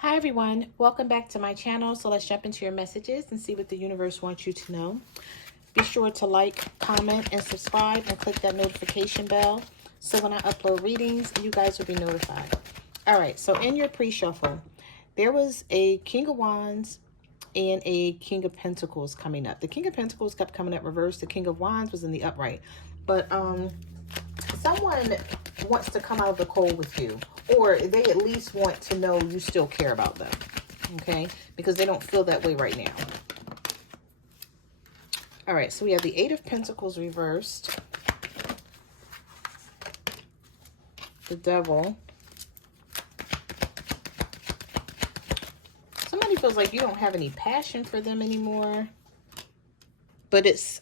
Hi everyone, welcome back to my channel. So let's jump into your messages and see what the universe wants you to know. Be sure to like, comment, and subscribe and click that notification bell so when I upload readings, you guys will be notified. All right, so in your pre-shuffle, there was a King of Wands and a King of Pentacles coming up. The King of Pentacles kept coming up reversed. The King of Wands was in the upright. But someone wants to come out of the cold with you, or they at least want to know you still care about them, okay? Because they don't feel that way right now. All right, so we have the Eight of Pentacles reversed, the Devil. Somebody feels like you don't have any passion for them anymore, but it's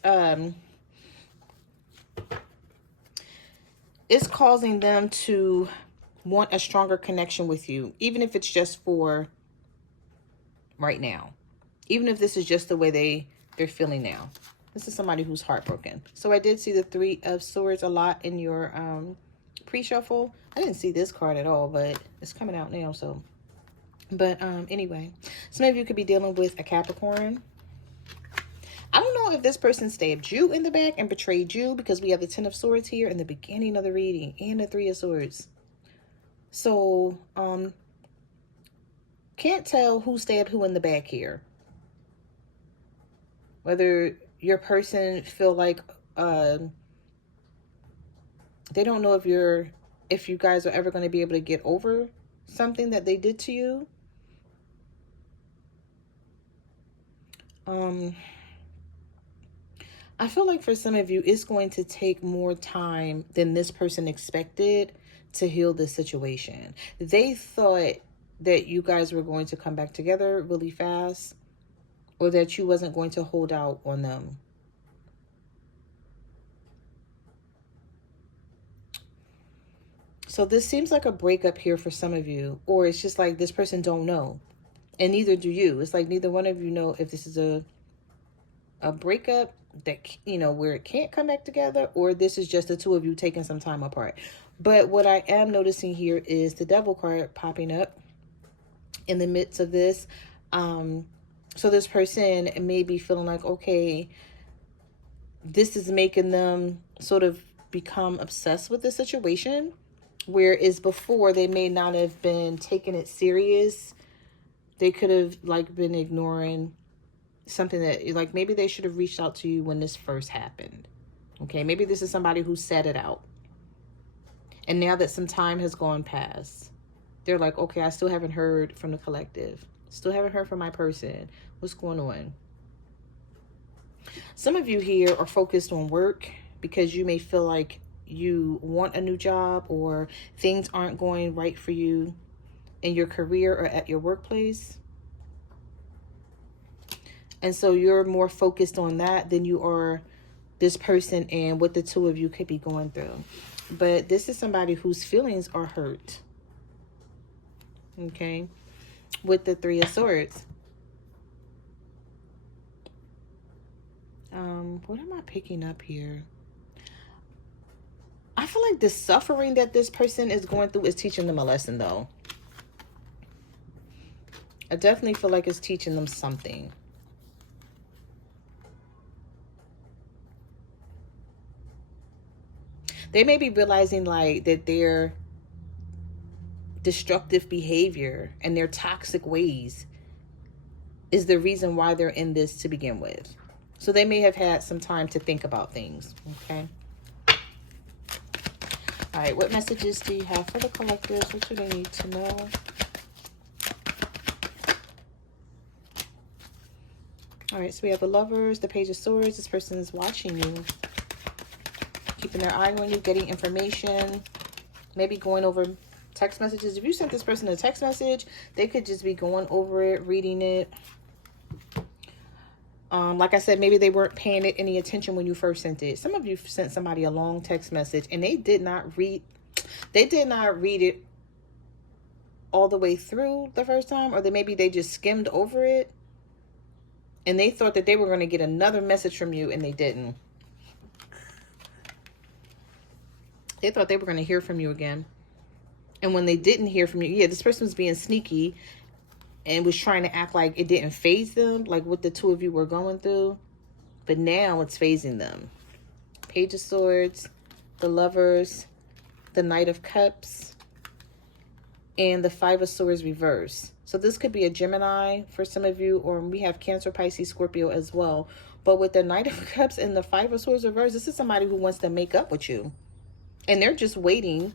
causing them to want a stronger connection with you, even if it's just for right now, even if this is just the way they're feeling now. This is somebody who's heartbroken. So I did see the Three of Swords a lot in your pre-shuffle. I didn't see this card at all, but it's coming out now. So, but anyway, some of you could be dealing with a Capricorn. I don't know if this person stabbed you in the back and betrayed you, because we have the Ten of Swords here in the beginning of the reading and the Three of Swords. So, can't tell who stabbed who in the back here. Whether your person feel like they don't know if you guys are ever going to be able to get over something that they did to you. I feel like for some of you, it's going to take more time than this person expected to heal this situation. They thought that you guys were going to come back together really fast, or that you wasn't going to hold out on them. So this seems like a breakup here for some of you, or it's just like this person don't know, and neither do you. It's like neither one of you know if this is a breakup that, you know, where it can't come back together, or this is just the two of you taking some time apart. But what I am noticing here is the Devil card popping up in the midst of this. So this person may be feeling like, okay, this is making them sort of become obsessed with the situation, whereas before they may not have been taking it serious. They could have like been ignoring something that, like, maybe they should have reached out to you when this first happened. Okay, maybe this is somebody who set it out, and now that some time has gone past, they're like, okay, I still haven't heard from the collective, still haven't heard from my person, what's going on? Some of you here are focused on work because you may feel like you want a new job, or things aren't going right for you in your career or at your workplace. And so you're more focused on that than you are this person and what the two of you could be going through. But this is somebody whose feelings are hurt. Okay. With the Three of Swords. What am I picking up here? I feel like the suffering that this person is going through is teaching them a lesson, though. I definitely feel like it's teaching them something. They may be realizing like that their destructive behavior and their toxic ways is the reason why they're in this to begin with. So they may have had some time to think about things. Okay. All right. What messages do you have for the collectives? What do they need to know? All right. So we have the Lovers, the Page of Swords. This person is watching you, keeping their eye on you, getting information, maybe going over text messages. If you sent this person a text message, they could just be going over it, reading it. Like I said, maybe they weren't paying it any attention when you first sent it. Some of you sent somebody a long text message and they did not read it all the way through the first time, or maybe they just skimmed over it and they thought that they were going to get another message from you, and they didn't. They thought they were going to hear from you again. And when they didn't hear from you, yeah, this person was being sneaky and was trying to act like it didn't faze them, like what the two of you were going through. But now it's phasing them. Page of Swords, the Lovers, the Knight of Cups, and the Five of Swords reverse. So this could be a Gemini for some of you, or we have Cancer, Pisces, Scorpio as well. But with the Knight of Cups and the Five of Swords reverse, this is somebody who wants to make up with you. And they're just waiting.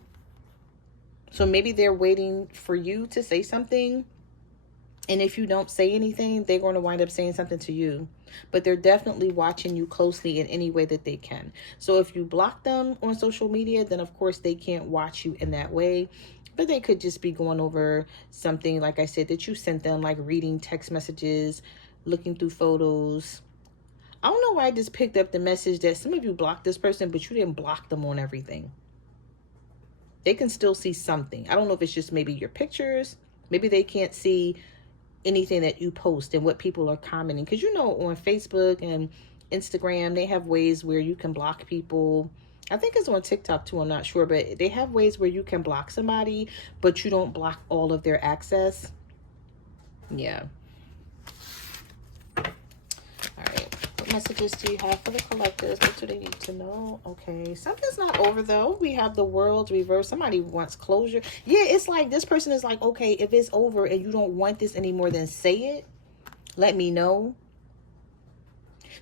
So maybe they're waiting for you to say something. And if you don't say anything, they're going to wind up saying something to you. But they're definitely watching you closely in any way that they can. So if you block them on social media, then of course they can't watch you in that way. But they could just be going over something, like I said, that you sent them, like reading text messages, looking through photos. I don't know why I just picked up the message that some of you blocked this person, but you didn't block them on everything. They can still see something. I don't know if it's just maybe your pictures. Maybe they can't see anything that you post and what people are commenting. Because you know, on Facebook and Instagram, they have ways where you can block people. I think it's on TikTok too, I'm not sure. But they have ways where you can block somebody, but you don't block all of their access. Yeah. What messages do you have for the collectors? What do they need to know? Okay, something's not over though. We have the World reverse. Somebody wants closure. Yeah, it's like this person is like, okay, if it's over and you don't want this anymore, then say it. Let me know.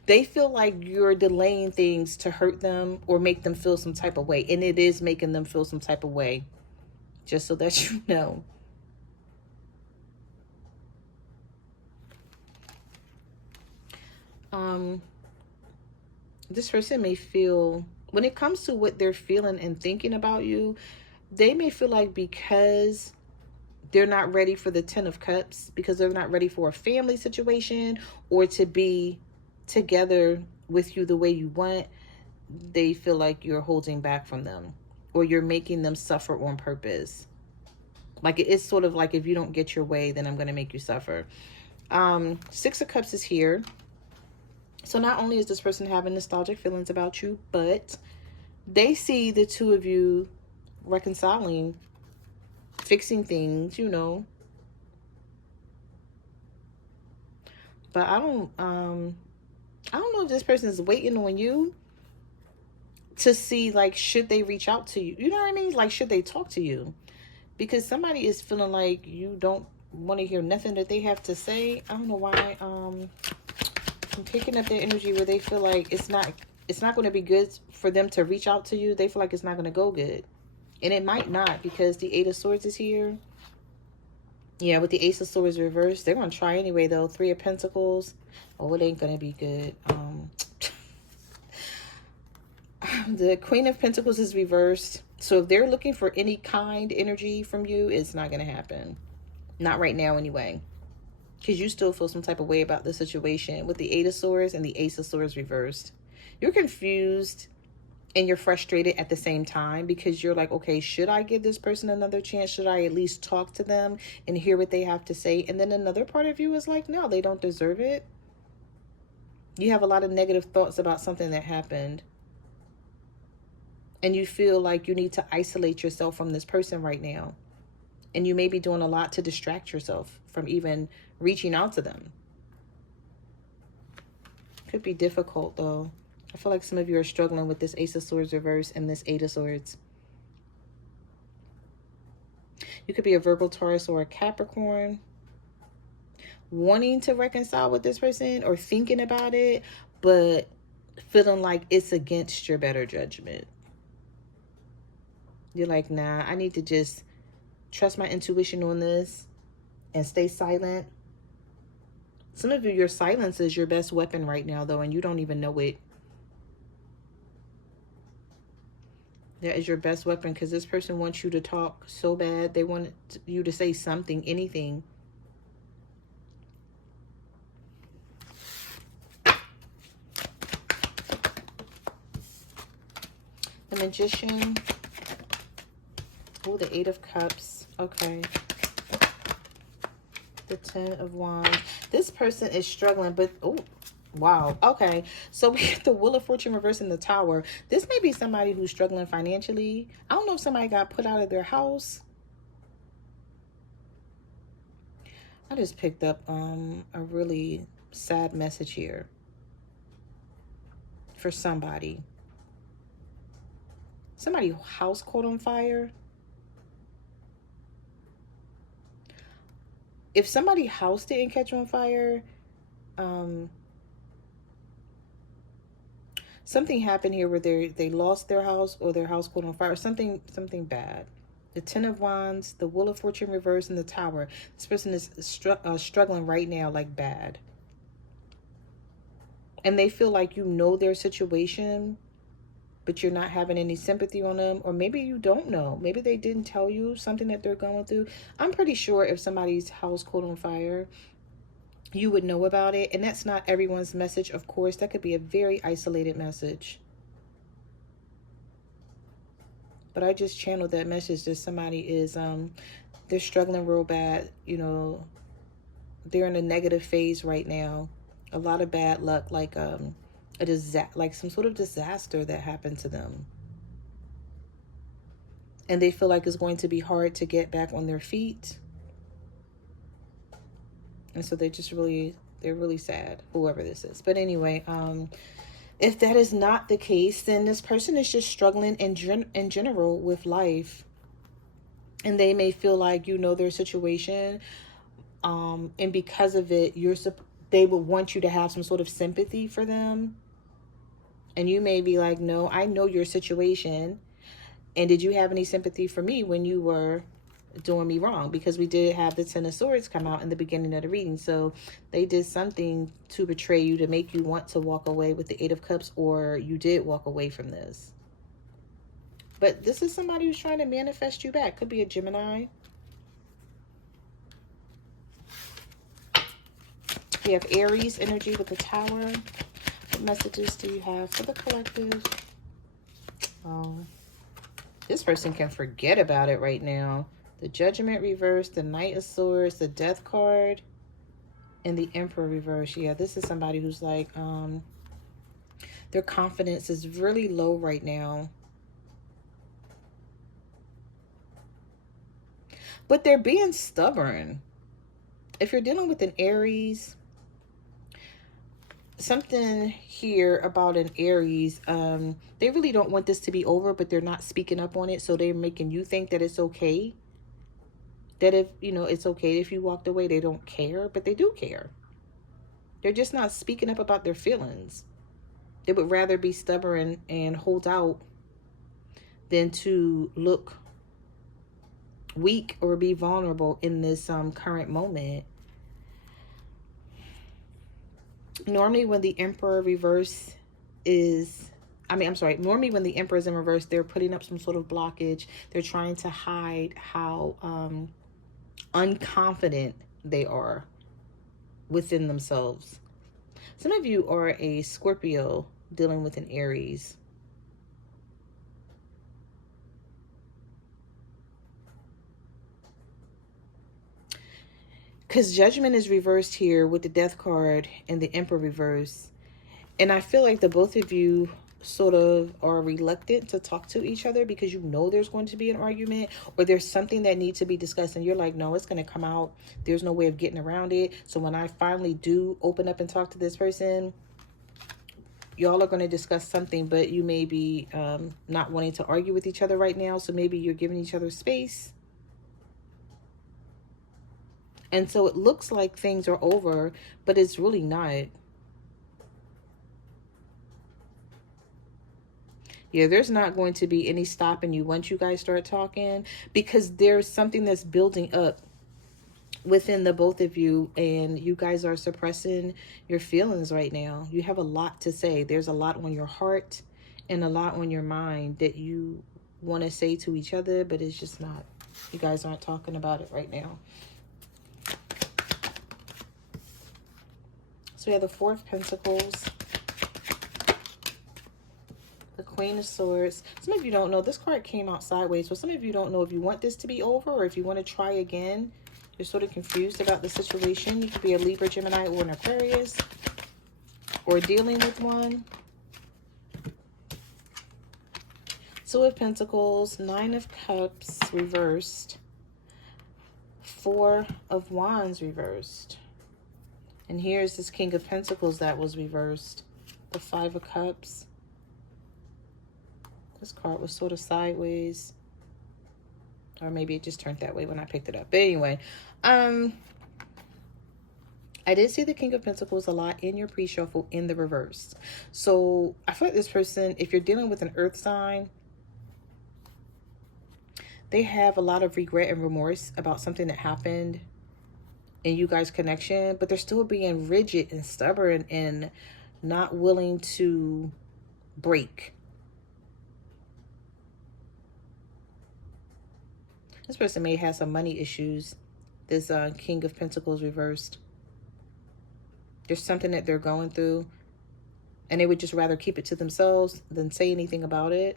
They feel like you're delaying things to hurt them or make them feel some type of way. And it is making them feel some type of way. Just so that you know. This person may feel, when it comes to what they're feeling and thinking about you, they may feel like because they're not ready for the Ten of Cups, because they're not ready for a family situation or to be together with you the way you want, they feel like you're holding back from them or you're making them suffer on purpose. Like it's sort of like, if you don't get your way, then I'm going to make you suffer. Six of Cups is here. So not only is this person having nostalgic feelings about you, but they see the two of you reconciling, fixing things, you know. But I don't know if this person is waiting on you to see, like, should they reach out to you? You know what I mean? Like, should they talk to you? Because somebody is feeling like you don't want to hear nothing that they have to say. I don't know why. I'm picking up their energy where they feel like it's not going to be good for them to reach out to you. They feel like it's not going to go good. And it might not, because the Eight of Swords is here. Yeah, with the Ace of Swords reversed. They're going to try anyway, though. Three of Pentacles. Oh, it ain't going to be good. The Queen of Pentacles is reversed. So if they're looking for any kind energy from you, it's not going to happen. Not right now anyway. Because you still feel some type of way about the situation with the Eight of Swords and the Ace of Swords reversed. You're confused and you're frustrated at the same time, because you're like, okay, should I give this person another chance? Should I at least talk to them and hear what they have to say? And then another part of you is like, no, they don't deserve it. You have a lot of negative thoughts about something that happened. And you feel like you need to isolate yourself from this person right now. And you may be doing a lot to distract yourself from even reaching out to them. Could be difficult, though. I feel like some of you are struggling with this Ace of Swords reverse and this Eight of Swords. You could be a Virgo, Taurus, or a Capricorn, wanting to reconcile with this person or thinking about it, but feeling like it's against your better judgment. You're like, nah, I need to just trust my intuition on this and stay silent. Some of you, your silence is your best weapon right now, though, and you don't even know it. That is your best weapon, because this person wants you to talk so bad. They want you to say something, anything. The Magician. Oh, the Eight of Cups. Okay. The Ten of Wands. This person is struggling, but oh, wow. Okay. So we have the Wheel of Fortune reverse in the Tower. This may be somebody who's struggling financially. I don't know if somebody got put out of their house. I just picked up a really sad message here for somebody. Somebody's house caught on fire. If somebody's house didn't catch on fire, something happened here where they lost their house, or their house caught on fire. Something bad. The Ten of Wands, the Wheel of Fortune reversed, and the Tower. This person is struggling right now, like bad. And they feel like you know their situation, but you're not having any sympathy on them. Or maybe you don't know. Maybe they didn't tell you something that they're going through. I'm pretty sure if somebody's house caught on fire, you would know about it. And that's not everyone's message, of course. That could be a very isolated message. But I just channeled that message that somebody is, they're struggling real bad. You know, they're in a negative phase right now. A lot of bad luck, like like some sort of disaster that happened to them. And they feel like it's going to be hard to get back on their feet. And so they're really sad, whoever this is. But anyway, if that is not the case, then this person is just struggling in general with life. And they may feel like you know their situation. And because of it, they would want you to have some sort of sympathy for them. And you may be like, no, I know your situation. And did you have any sympathy for me when you were doing me wrong? Because we did have the Ten of Swords come out in the beginning of the reading. So they did something to betray you, to make you want to walk away with the Eight of Cups, or you did walk away from this. But this is somebody who's trying to manifest you back. Could be a Gemini. We have Aries energy with the Tower. What messages do you have for the collective? This person can forget about it right now. The Judgment reverse, the Knight of Swords, the Death card, and the Emperor reverse. Yeah, this is somebody who's like, their confidence is really low right now. But they're being stubborn. If you're dealing with an Aries, something here about an Aries, they really don't want this to be over, but they're not speaking up on it. So they're making you think that it's okay. That if, you know, it's okay if you walked away, they don't care, but they do care. They're just not speaking up about their feelings. They would rather be stubborn and hold out than to look weak or be vulnerable in this current moment. Normally when the Emperor reverse is, normally when the Emperor is in reverse, they're putting up some sort of blockage. They're trying to hide how unconfident they are within themselves. Some of you are a Scorpio dealing with an Aries. Because Judgment is reversed here with the Death card and the Emperor reverse. And I feel like the both of you sort of are reluctant to talk to each other because you know there's going to be an argument, or there's something that needs to be discussed and you're like, no, it's going to come out. There's no way of getting around it. So when I finally do open up and talk to this person, y'all are going to discuss something, but you may be not wanting to argue with each other right now. So maybe you're giving each other space. And so it looks like things are over, but it's really not. Yeah, there's not going to be any stopping you once you guys start talking, because there's something that's building up within the both of you, and you guys are suppressing your feelings right now. You have a lot to say. There's a lot on your heart and a lot on your mind that you want to say to each other, but it's just not. You guys aren't talking about it right now. So we have the Four of Pentacles, the Queen of Swords. Some of you don't know, this card came out sideways. So some of you don't know if you want this to be over or if you want to try again. You're sort of confused about the situation. You could be a Libra, Gemini, or an Aquarius, or dealing with one. Two of Pentacles, Nine of Cups reversed, Four of Wands reversed. And here's this King of Pentacles that was reversed. The Five of Cups. This card was sort of sideways. Or maybe it just turned that way when I picked it up. But anyway, I did see the King of Pentacles a lot in your pre-shuffle in the reverse. So I feel like this person, if you're dealing with an earth sign, they have a lot of regret and remorse about something that happened in you guys' connection, but they're still being rigid and stubborn and not willing to break. This person may have some money issues. This King of Pentacles reversed. There's something that they're going through, and they would just rather keep it to themselves than say anything about it.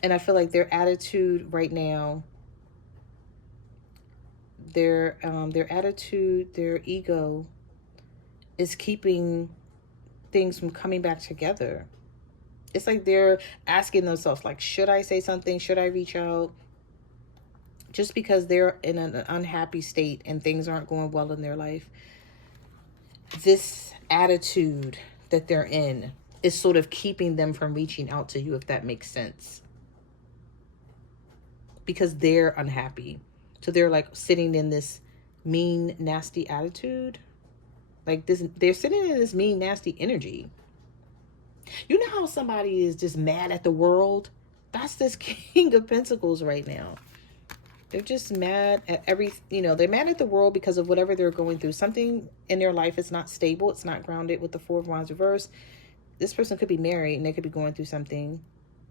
And I feel like their attitude right now, their attitude, their ego is keeping things from coming back together. It's like they're asking themselves, like, should I say something? Should I reach out? Just because they're in an unhappy state and things aren't going well in their life. This attitude that they're in is sort of keeping them from reaching out to you, if that makes sense. Because they're unhappy. So they're like sitting in this mean, nasty attitude. Like this, they're sitting in this mean, nasty energy. You know how somebody is just mad at the world? That's this King of Pentacles right now. They're just mad at they're mad at the world because of whatever they're going through. Something in their life is not stable. It's not grounded with the Four of Wands reverse. This person could be married and they could be going through something.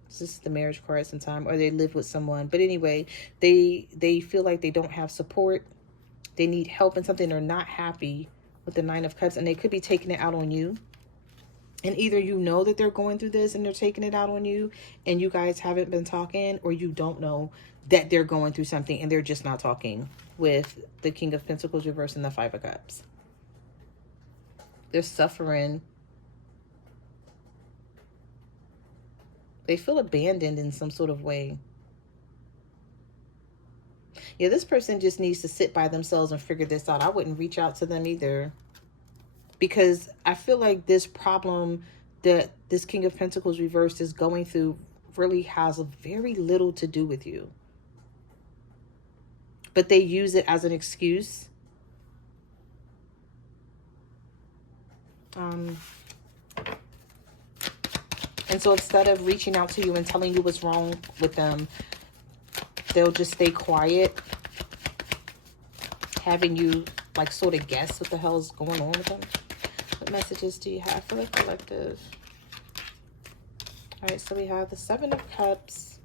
This is the marriage card sometime, or they live with someone. But anyway, they feel like they don't have support. They need help in something. They're not happy with the Nine of Cups, and they could be taking it out on you. And either you know that they're going through this and they're taking it out on you and you guys haven't been talking, or you don't know that they're going through something and they're just not talking, with the King of Pentacles reversed and the Five of Cups. They're suffering. They feel abandoned in some sort of way. Yeah, this person just needs to sit by themselves and figure this out. I wouldn't reach out to them either. Because I feel like this problem that this King of Pentacles reversed is going through really has very little to do with you. But they use it as an excuse. And so instead of reaching out to you and telling you what's wrong with them, they'll just stay quiet, having you like sort of guess what the hell is going on with them. What messages do you have for the collective? All right, so we have the Seven of Cups,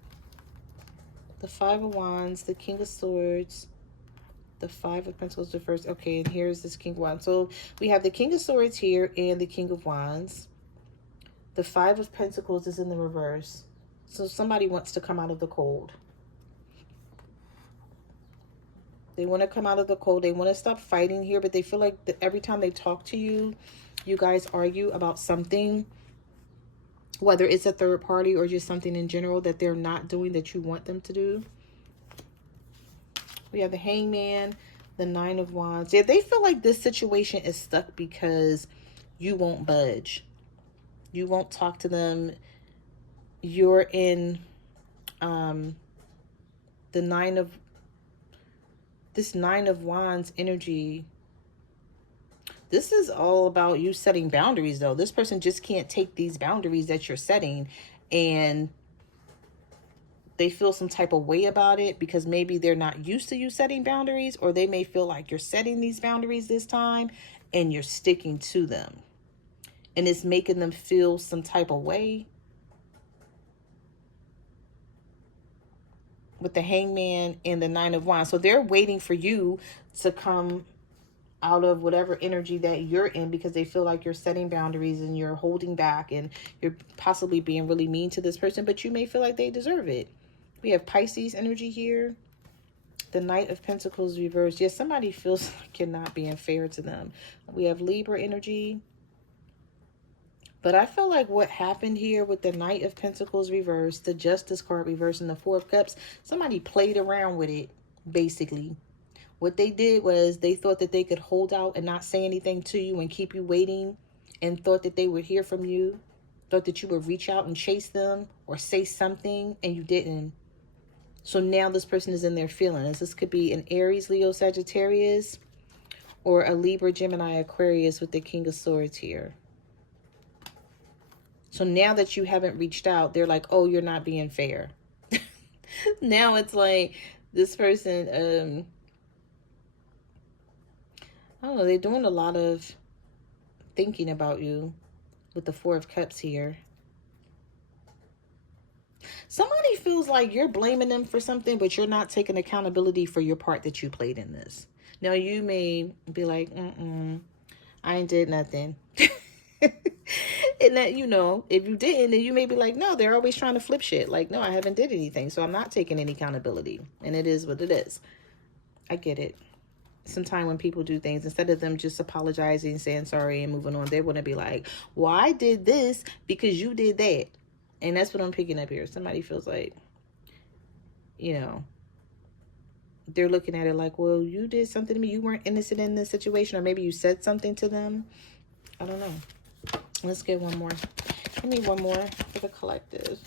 the Five of Wands, the King of Swords, the Five of Pentacles reversed. Okay, and here's this King of Wands. So we have the King of Swords here and the King of Wands. The Five of Pentacles is in the reverse. So somebody wants to come out of the cold. They want to come out of the cold. They want to stop fighting here, but they feel like that every time they talk to you, you guys argue about something, whether it's a third party or just something in general that they're not doing that you want them to do. We have the Hangman, the Nine of Wands. Yeah, they feel like this situation is stuck because you won't budge. You won't talk to them. You're in the Nine of Wands energy. This is all about you setting boundaries, though. This person just can't take these boundaries that you're setting, and they feel some type of way about it because maybe they're not used to you setting boundaries, or they may feel like you're setting these boundaries this time and you're sticking to them, and it's making them feel some type of way. With the Hangman and the Nine of Wands. So they're waiting for you to come out of whatever energy that you're in because they feel like you're setting boundaries and you're holding back and you're possibly being really mean to this person, but you may feel like they deserve it. We have Pisces energy here. The Knight of Pentacles reversed. Yes, somebody feels like you're not being fair to them. We have Libra energy. But I feel like what happened here with the Knight of Pentacles reversed, the Justice card reversed, and the Four of Cups, somebody played around with it basically. What they did was they thought that they could hold out and not say anything to you and keep you waiting, and thought that they would hear from you, thought that you would reach out and chase them or say something, and you didn't. So now this person is in their feelings. This could be an Aries, Leo, Sagittarius, or a Libra, Gemini, Aquarius with the King of Swords here. So now that you haven't reached out, they're like, oh, you're not being fair. Now it's like this person, I don't know, they're doing a lot of thinking about you with the Four of Cups here. Somebody feels like you're blaming them for something, but you're not taking accountability for your part that you played in this. Now, you may be like, I ain't did nothing. And that, you know, if you didn't, then you may be like, no, they're always trying to flip shit. Like, no, I haven't did anything, so I'm not taking any accountability. And it is what it is. I get it. Sometimes when people do things, instead of them just apologizing, saying sorry and moving on, they want to be like, well, I did this because you did that. And that's what I'm picking up here. Somebody feels like, you know, they're looking at it like, well, you did something to me. You weren't innocent in this situation. Or maybe you said something to them. I don't know. Let's get one more. Give me one more for the collective.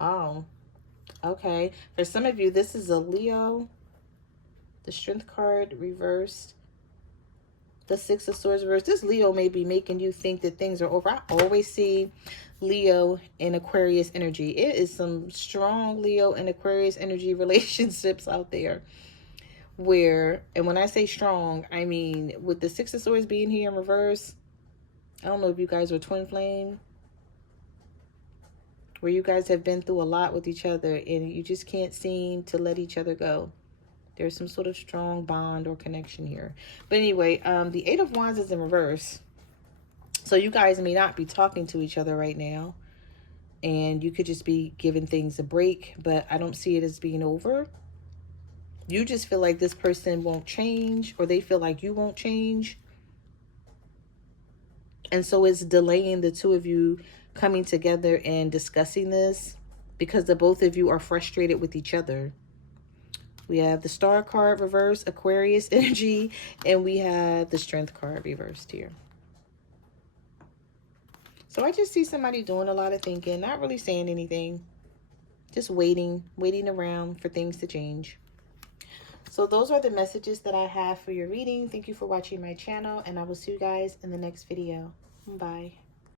Oh, okay. For some of you, this is a Leo. The Strength card reversed. The Six of Swords reversed. This Leo may be making you think that things are over. I always see Leo and Aquarius energy. It is some strong Leo and Aquarius energy relationships out there. Where, and when I say strong, I mean with the Six of Swords being here in reverse, I don't know if you guys are twin flame, where you guys have been through a lot with each other and you just can't seem to let each other go. There's some sort of strong bond or connection here. But anyway, the Eight of Wands is in reverse. So you guys may not be talking to each other right now. And you could just be giving things a break. But I don't see it as being over. You just feel like this person won't change. Or they feel like you won't change. And so it's delaying the two of you coming together and discussing this. Because the both of you are frustrated with each other. We have the Star card reversed, Aquarius energy, and we have the Strength card reversed here. So I just see somebody doing a lot of thinking, not really saying anything. Just waiting around for things to change. So those are the messages that I have for your reading. Thank you for watching my channel, and I will see you guys in the next video. Bye.